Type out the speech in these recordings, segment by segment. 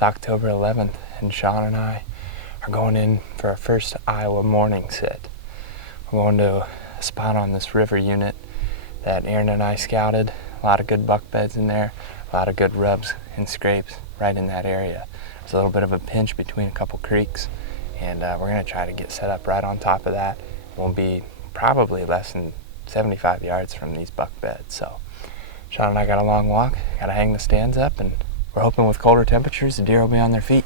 It's October 11th, and Sean and I are going in for our first Iowa morning sit. We're going to a spot on this river unit that Aaron and I scouted. A lot of good buck beds in there, a lot of good rubs and scrapes right in that area. There's a little bit of a pinch between a couple creeks, and we're going to try to get set up right on top of that. We'll be probably less than 75 yards from these buck beds. So Sean and I got a long walk, got to hang the stands up, and we're hoping with colder temperatures the deer will be on their feet.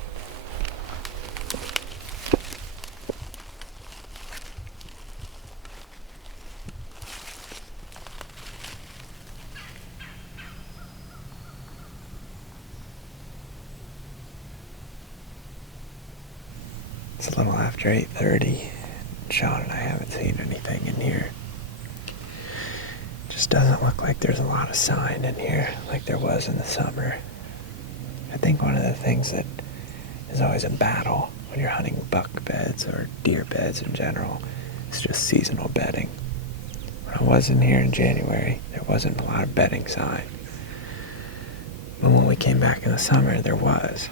It's a little after 8:30. Sean and I haven't seen anything in here. Just doesn't look like there's a lot of sign in here like there was in the summer. I think one of the things that is always a battle when you're hunting buck beds or deer beds in general is just seasonal bedding. When I was in here in January, there wasn't a lot of bedding sign. But when we came back in the summer, there was.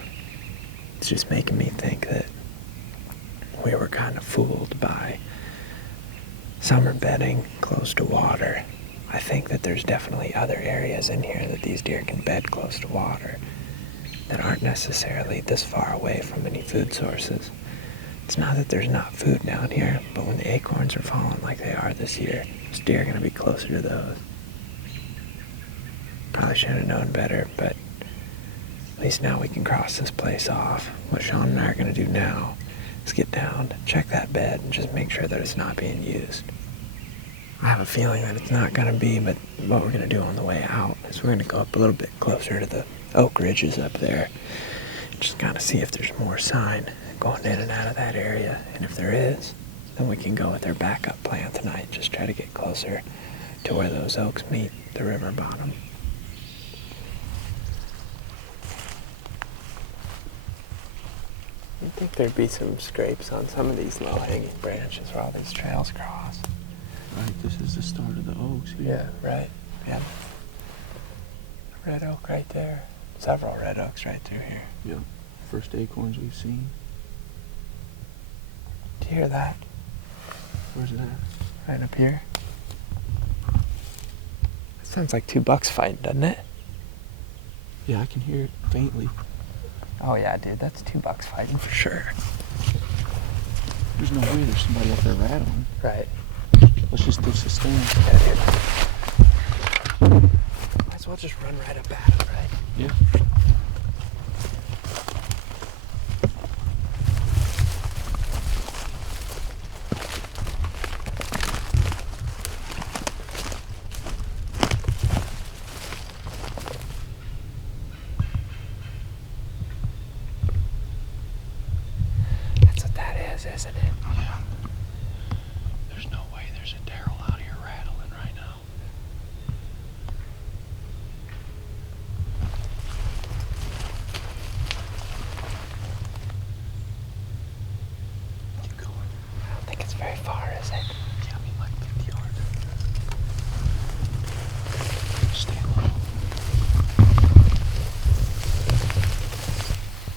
It's just making me think that we were kind of fooled by summer bedding close to water. I think that there's definitely other areas in here that these deer can bed close to water that aren't necessarily this far away from any food sources. It's not that there's not food down here, but when the acorns are falling like they are this year, those deer are going to be closer to those. Probably should have known better, but at least now we can cross this place off. What Sean and I are going to do now is get down, check that bed, and just make sure that it's not being used. I have a feeling that it's not going to be, but what we're going to do on the way out is we're going to go up a little bit closer to the oak ridges up there, just kind of see if there's more sign going in and out of that area, and if there is, then we can go with our backup plan tonight, just try to get closer to where those oaks meet the river bottom. You'd think there'd be some scrapes on some of these low-hanging branches where all these trails cross. Right, this is the start of the oaks here. Yeah, right. Yeah. Red oak right there. Several red oaks right through here. Yep. First acorns we've seen. Do you hear that? Where's that? Right up here. That sounds like two bucks fighting, doesn't it? Yeah, I can hear it faintly. Oh yeah, dude, that's two bucks fighting for sure. There's no way there's somebody up there rattling. Right. Let's just ditch the stand. Yeah, dude. Might as well just run right up at it, right? Yeah. That's what that is, isn't it? Yeah. There's no way there's a Darrell out here rattling right now. Keep going. I don't think it's very far, is it? Yeah, I mean like 50 yards. Stay low.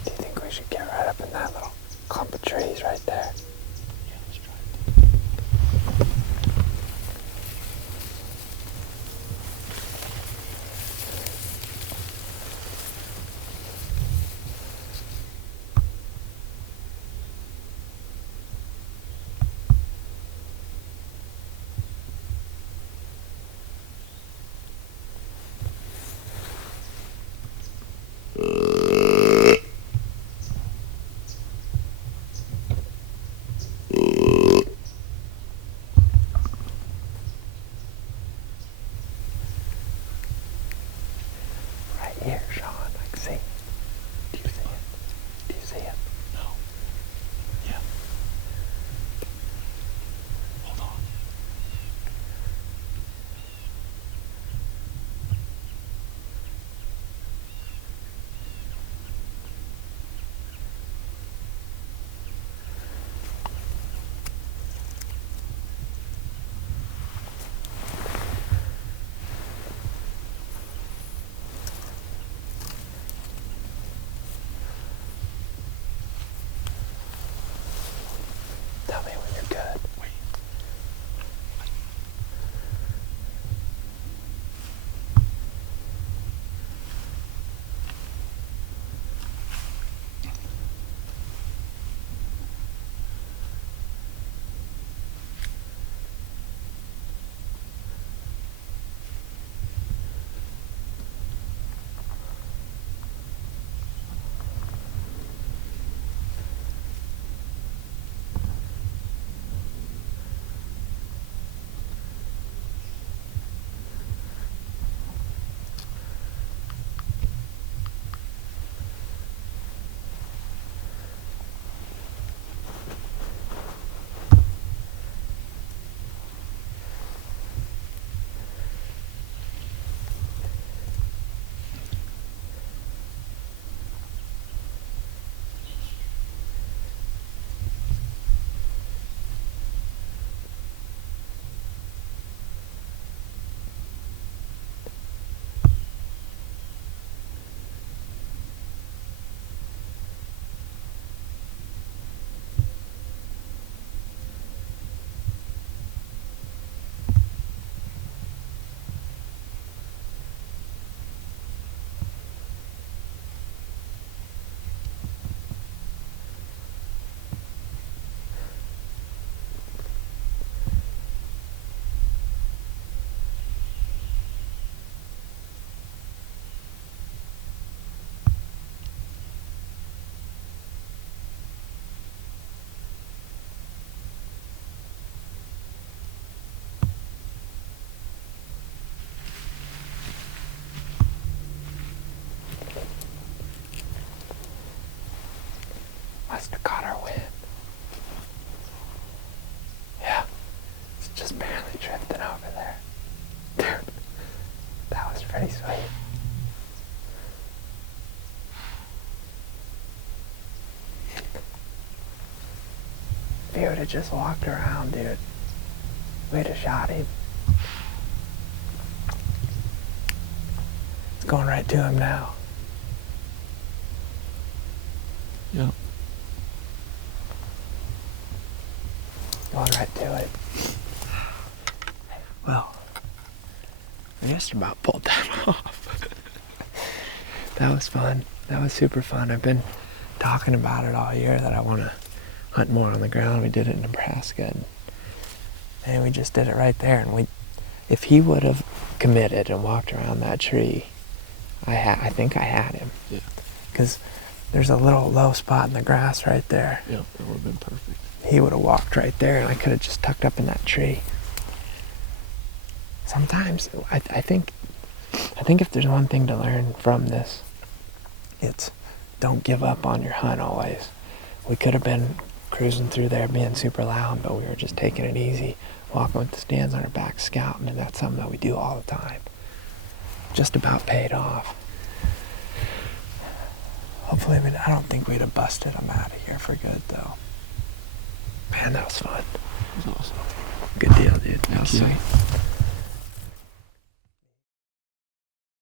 Do you think we should get right up in that little clump of trees right there? If he would have just walked around, dude, we'd have shot him. It's going right to him now. Yep. Going right to it. Well, I just about pulled that off. That was fun. That was super fun. I've been talking about it all year that I want to hunt more on the ground. We did it in Nebraska, and we just did it right there. And if he would have committed and walked around that tree, I think I had him. Yeah. Because there's a little low spot in the grass right there. Yep, that would have been perfect. He would have walked right there, and I could have just tucked up in that tree. Sometimes I think if there's one thing to learn from this, it's don't give up on your hunt always. We could have been cruising through there being super loud, but we were just taking it easy, walking with the stands on our back, scouting, and that's something that we do all the time. Just about paid off. Hopefully, I don't think we'd have busted him out of here for good, though. Man, that was fun. It was awesome. Good deal, dude. That was Thank you. sweet.